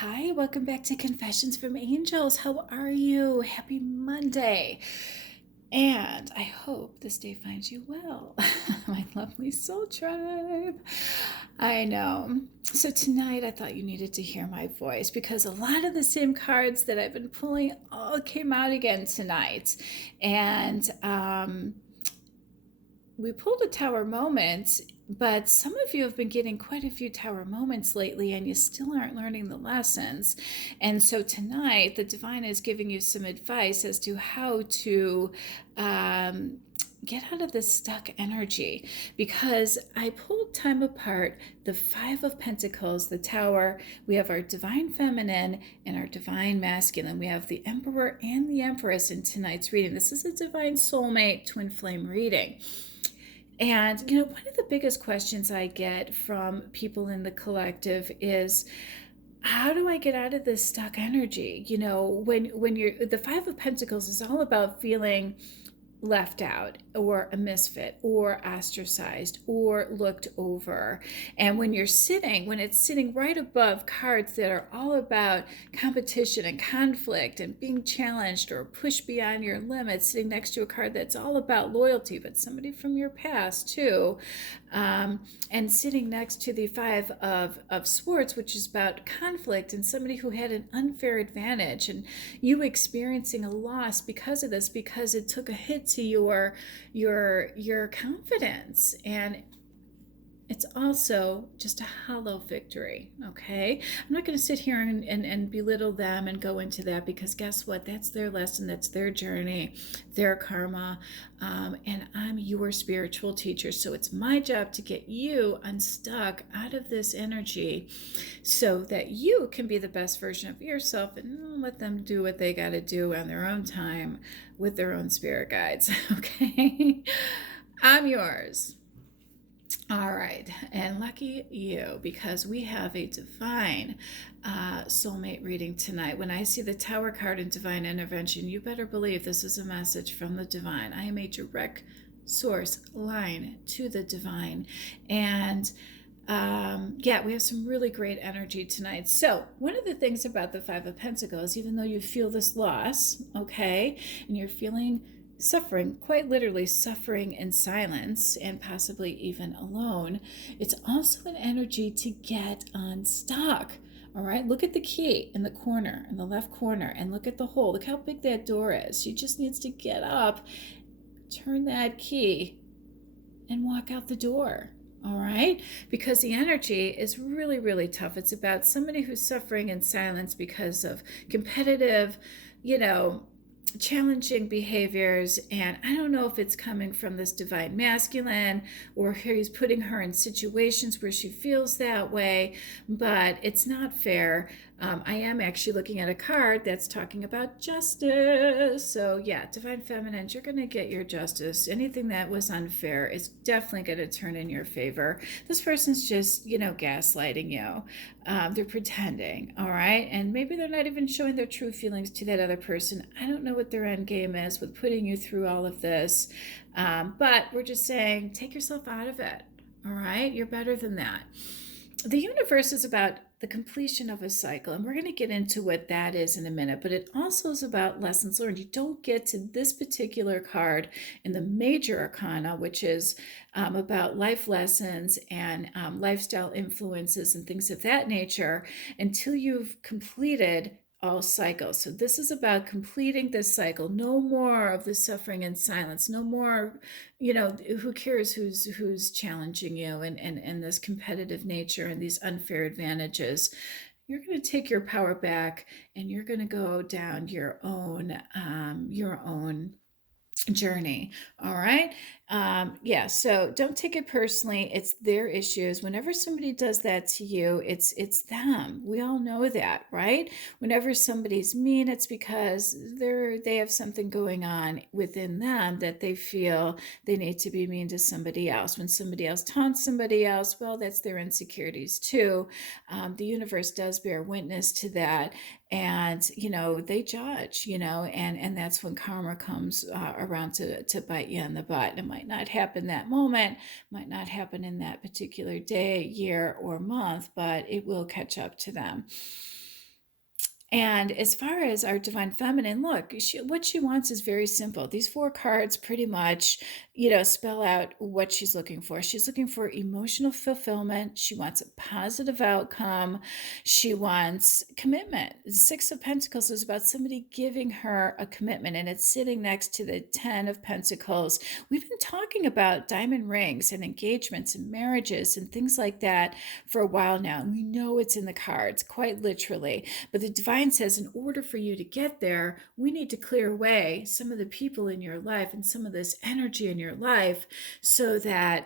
Hi, welcome back to Confessions from Angels. How are you? Happy Monday. And I hope this day finds you well, my lovely soul tribe. I know. So tonight I thought you needed to hear my voice because a lot of the same cards that I've been pulling all came out again tonight. And we pulled a tower moment, but some of you have been getting quite a few tower moments lately and you still aren't learning the lessons. And so tonight, the divine is giving you some advice as to how to get out of this stuck energy, because I pulled time apart the Five of Pentacles, the Tower. We have our divine feminine and our divine masculine. We have the Emperor and the Empress in tonight's reading. This is a divine soulmate twin flame reading. And, one of the biggest questions I get from people in the collective is, how do I get out of this stuck energy? When you're the Five of Pentacles is all about feeling left out or a misfit or ostracized or looked over. And when it's sitting right above cards that are all about competition and conflict and being challenged or pushed beyond your limits, sitting next to a card that's all about loyalty, but somebody from your past too, and sitting next to the Five of Swords, which is about conflict and somebody who had an unfair advantage, and you experiencing a loss because of this, because it took a hit to your confidence. And it's also just a hollow victory, okay? I'm not going to sit here and belittle them and go into that, because guess what? That's their lesson, that's their journey, their karma, and I'm your spiritual teacher. So it's my job to get you unstuck out of this energy so that you can be the best version of yourself, and let them do what they got to do on their own time with their own spirit guides, okay? I'm yours. All right, and lucky you, because we have a divine soulmate reading tonight. When I see the Tower card in divine intervention, you better believe this is a message from the divine. I am a direct source line to the divine. And we have some really great energy tonight. So one of the things about the Five of Pentacles, even though you feel this loss, okay, and you're feeling suffering, quite literally suffering in silence and possibly even alone, it's also an energy to get unstuck. All right, look at the key in the corner, in the left corner, and look at the hole. Look how big that door is. She just needs to get up, turn that key, and walk out the door. All right, because the energy is really, really tough. It's about somebody who's suffering in silence because of competitive, challenging behaviors. And I don't know if it's coming from this divine masculine, or he's putting her in situations where she feels that way, but it's not fair. I am actually looking at a card that's talking about justice. So yeah, divine feminine, you're going to get your justice. Anything that was unfair is definitely going to turn in your favor. This person's just, gaslighting you. They're pretending, all right? And maybe they're not even showing their true feelings to that other person. I don't know what their end game is with putting you through all of this. But we're just saying, take yourself out of it, all right? You're better than that. The universe is about the completion of a cycle, and we're going to get into what that is in a minute, but it also is about lessons learned. You don't get to this particular card in the major arcana, which is about life lessons and lifestyle influences and things of that nature, until you've completed all cycles. So this is about completing this cycle. No more of the suffering in silence. No more, who cares who's challenging you, and this competitive nature and these unfair advantages. You're going to take your power back, and you're going to go down your own journey. All right. So don't take it personally. It's their issues. Whenever somebody does that to you, it's them. We all know that, right? Whenever somebody's mean, it's because they have something going on within them that they feel they need to be mean to somebody else. When somebody else taunts somebody else, well, that's their insecurities too. The universe does bear witness to that, and they judge, and that's when karma comes around to bite you in the butt. It might not happen that moment, might not happen in that particular day, year, or month, but it will catch up to them. And as far as our divine feminine, look, what she wants is very simple. These four cards pretty much, spell out what she's looking for. She's looking for emotional fulfillment. She wants a positive outcome. She wants commitment. The Six of Pentacles is about somebody giving her a commitment, and it's sitting next to the Ten of Pentacles. We've been talking about diamond rings and engagements and marriages and things like that for a while now. And we know it's in the cards, quite literally. But the divine says, in order for you to get there, we need to clear away some of the people in your life and some of this energy in your life so that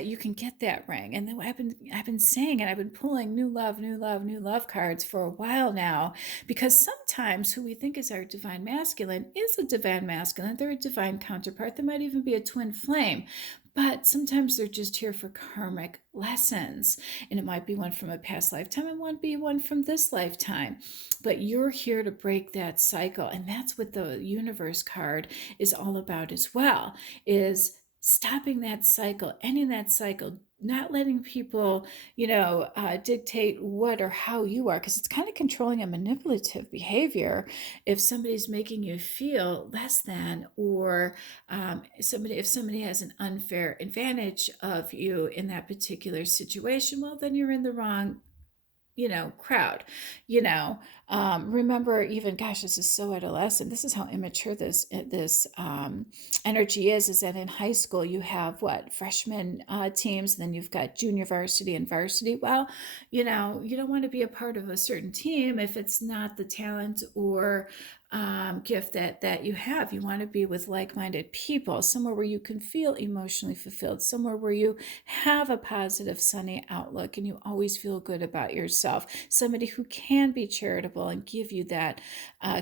you can get that ring. And then I've been saying, and I've been pulling new love, new love, new love cards for a while now, because sometimes who we think is our divine masculine is a divine masculine. They're a divine counterpart. They might even be a twin flame. But sometimes they're just here for karmic lessons. And it might be one from a past lifetime, and one be one from this lifetime. But you're here to break that cycle. And that's what the universe card is all about as well, is stopping that cycle, ending that cycle, not letting people, dictate what or how you are, because it's kind of controlling and manipulative behavior if somebody's making you feel less than, or if somebody has an unfair advantage of you in that particular situation, well, then you're in the wrong crowd. Remember, even, gosh, this is so adolescent. This is how immature this energy is that in high school you have what, freshman teams, and then you've got junior varsity and varsity. Well, you don't want to be a part of a certain team if it's not the talent or gift that you have. You want to be with like-minded people, somewhere where you can feel emotionally fulfilled, somewhere where you have a positive, sunny outlook, and you always feel good about yourself. Somebody who can be charitable and give you that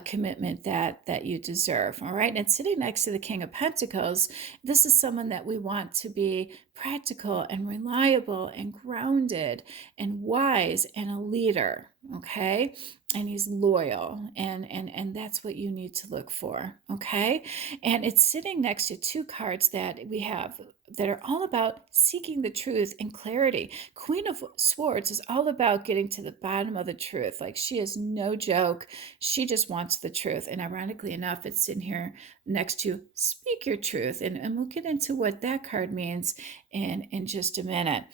commitment that you deserve. All right. And it's sitting next to the King of Pentacles. This is someone that we want to be practical and reliable and grounded and wise and a leader. Okay. And he's loyal, and that's what you need to look for. Okay. And it's sitting next to two cards that we have that are all about seeking the truth and clarity. Queen of Swords is all about getting to the bottom of the truth. Like, she is no joke. She just wants the truth. And ironically enough, it's in here next to Speak Your Truth. And we'll get into what that card means in just a minute.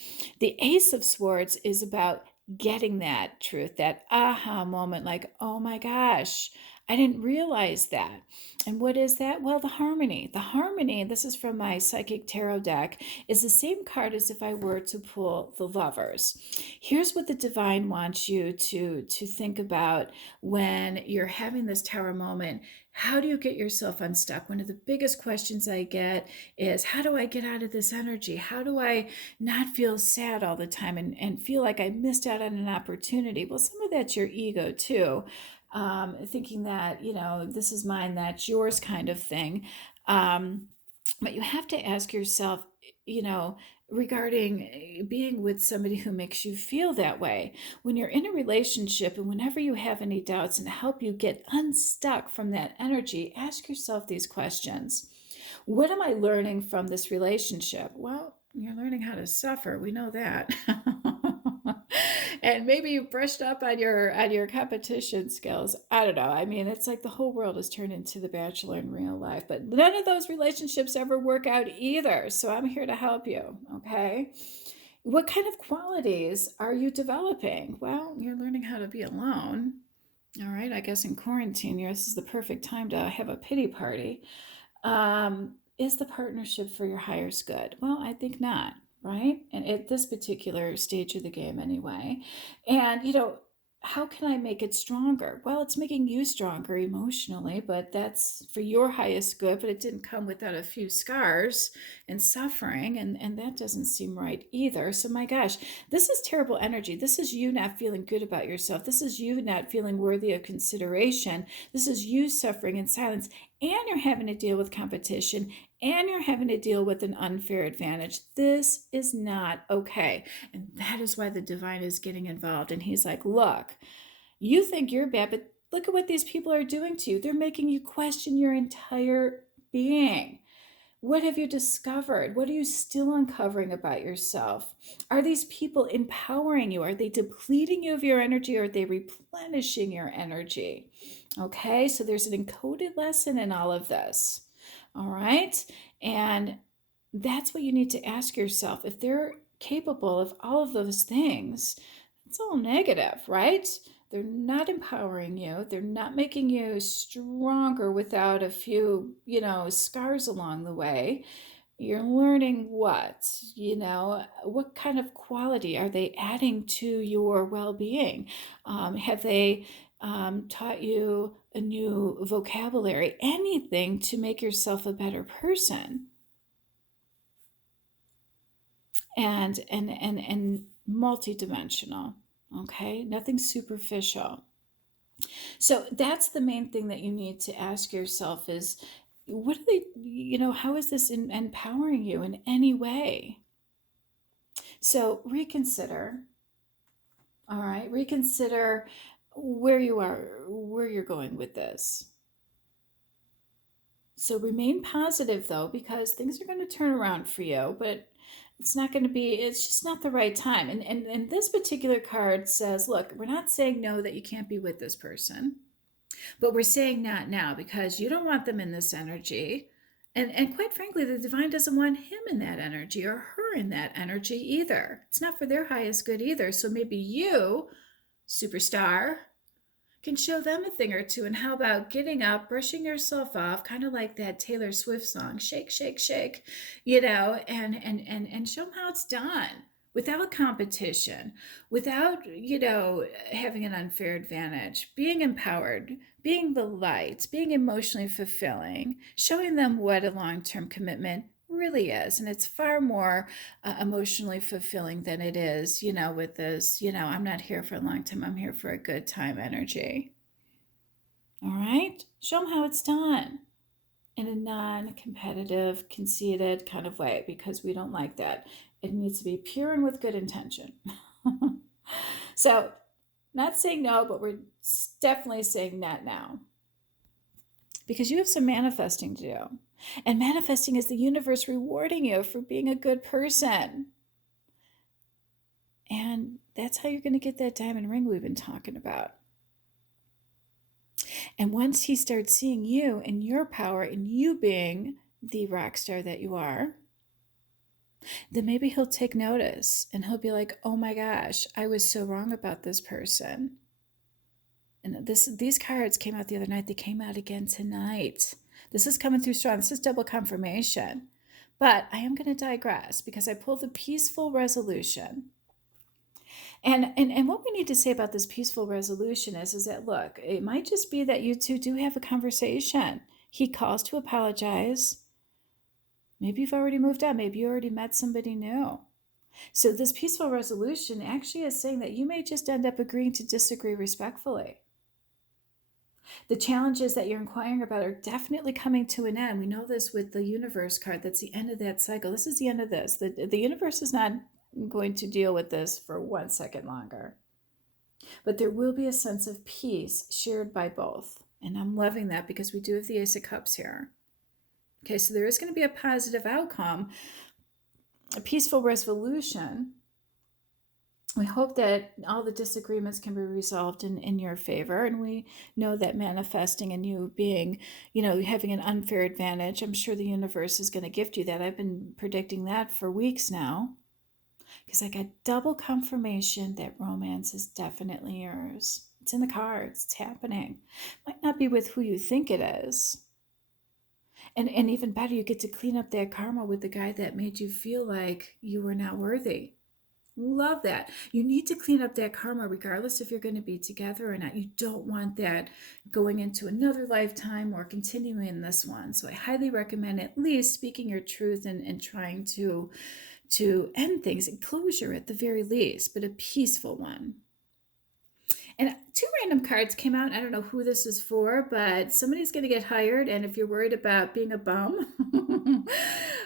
The Ace of Swords is about getting that truth, that aha moment, like, oh my gosh, I didn't realize that. And what is that? Well, the harmony. The harmony, this is from my Psychic Tarot deck, is the same card as if I were to pull the Lovers. Here's what the divine wants you to think about when you're having this Tower moment. How do you get yourself unstuck? One of the biggest questions I get is, how do I get out of this energy? How do I not feel sad all the time and feel like I missed out on an opportunity? Well, some of that's your ego too, thinking that, this is mine, that's yours kind of thing. But you have to ask yourself, regarding being with somebody who makes you feel that way. When you're in a relationship and whenever you have any doubts, and to help you get unstuck from that energy, ask yourself these questions. What am I learning from this relationship? Well, you're learning how to suffer. We know that. And maybe you brushed up on your competition skills. I don't know. I mean, it's like the whole world has turned into The Bachelor in real life, but none of those relationships ever work out either. So I'm here to help you. Okay. What kind of qualities are you developing? Well, you're learning how to be alone. All right. I guess in quarantine, this is the perfect time to have a pity party. Is the partnership for your highest good? Well, I think not, right? And at this particular stage of the game, anyway. And, how can I make it stronger? Well, it's making you stronger emotionally, but that's for your highest good, but it didn't come without a few scars and suffering, and that doesn't seem right either. So, my gosh, this is terrible energy. This is you not feeling good about yourself. This is you not feeling worthy of consideration. This is you suffering in silence, and you're having to deal with competition, and you're having to deal with an unfair advantage. This is not okay. And that is why the divine is getting involved. And he's like, look, you think you're bad, but look at what these people are doing to you. They're making you question your entire being. What have you discovered? What are you still uncovering about yourself? Are these people empowering you? Are they depleting you of your energy, or are they replenishing your energy? Okay, so there's an encoded lesson in all of this. All right, and that's what you need to ask yourself. If they're capable of all of those things, it's all negative, right? They're not empowering you. They're not making you stronger without a few, scars along the way. You're learning what kind of quality are they adding to your well being? Have they taught you a new vocabulary, anything to make yourself a better person? And multidimensional. Okay, nothing superficial. So that's the main thing that you need to ask yourself is, what are they, how is this empowering you in any way? So reconsider. All right, reconsider where you are, where you're going with this. So remain positive though, because things are going to turn around for you, but it's just not the right time. And this particular card says, look, we're not saying no, that you can't be with this person, but we're saying not now because you don't want them in this energy. And quite frankly, the divine doesn't want him in that energy or her in that energy either. It's not for their highest good either. So maybe you, superstar, can show them a thing or two. And how about getting up, brushing yourself off, kind of like that Taylor Swift song, shake, shake, shake, and show them how it's done without competition, without, having an unfair advantage, being empowered, being the light, being emotionally fulfilling, showing them what a long-term commitment really is. And it's far more emotionally fulfilling than it is, with this, I'm not here for a long time, I'm here for a good time energy. All right, show them how it's done in a non-competitive, conceited kind of way, because we don't like that. It needs to be pure and with good intention. So, not saying no, but we're definitely saying not now, because you have some manifesting to do. And manifesting is the universe rewarding you for being a good person. And that's how you're going to get that diamond ring we've been talking about. And once he starts seeing you and your power and you being the rock star that you are, then maybe he'll take notice and he'll be like, oh my gosh, I was so wrong about this person. And these cards came out the other night. They came out again tonight. This is coming through strong. This is double confirmation. But I am going to digress because I pulled the peaceful resolution. And what we need to say about this peaceful resolution is that, look, it might just be that you two do have a conversation. He calls to apologize. Maybe you've already moved on. Maybe you already met somebody new. So this peaceful resolution actually is saying that you may just end up agreeing to disagree respectfully. The challenges that you're inquiring about are definitely coming to an end. We know this with the universe card. That's the end of that cycle. This is the end of this. The universe is not going to deal with this for 1 second longer. But there will be a sense of peace shared by both. And I'm loving that because we do have the Ace of Cups here. Okay, so there is going to be a positive outcome, a peaceful resolution. We hope that all the disagreements can be resolved in your favor. And we know that manifesting and you being, having an unfair advantage, I'm sure the universe is going to gift you that. I've been predicting that for weeks now, because I got double confirmation that romance is definitely yours. It's in the cards. It's happening. Might not be with who you think it is. And even better, you get to clean up that karma with the guy that made you feel like you were not worthy. Love that. You need to clean up that karma regardless if you're going to be together or not. You don't want that going into another lifetime or continuing in this one. So I highly recommend at least speaking your truth and trying to end things, and closure at the very least, but a peaceful one. And 2 random cards came out. I don't know who this is for, but somebody's going to get hired. And if you're worried about being a bum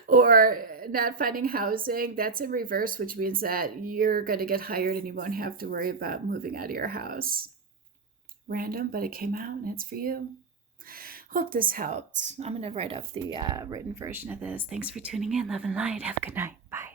or not finding housing, that's in reverse, which means that you're going to get hired and you won't have to worry about moving out of your house. Random, but it came out and it's for you. Hope this helped. I'm going to write up the written version of this. Thanks for tuning in. Love and light. Have a good night. Bye.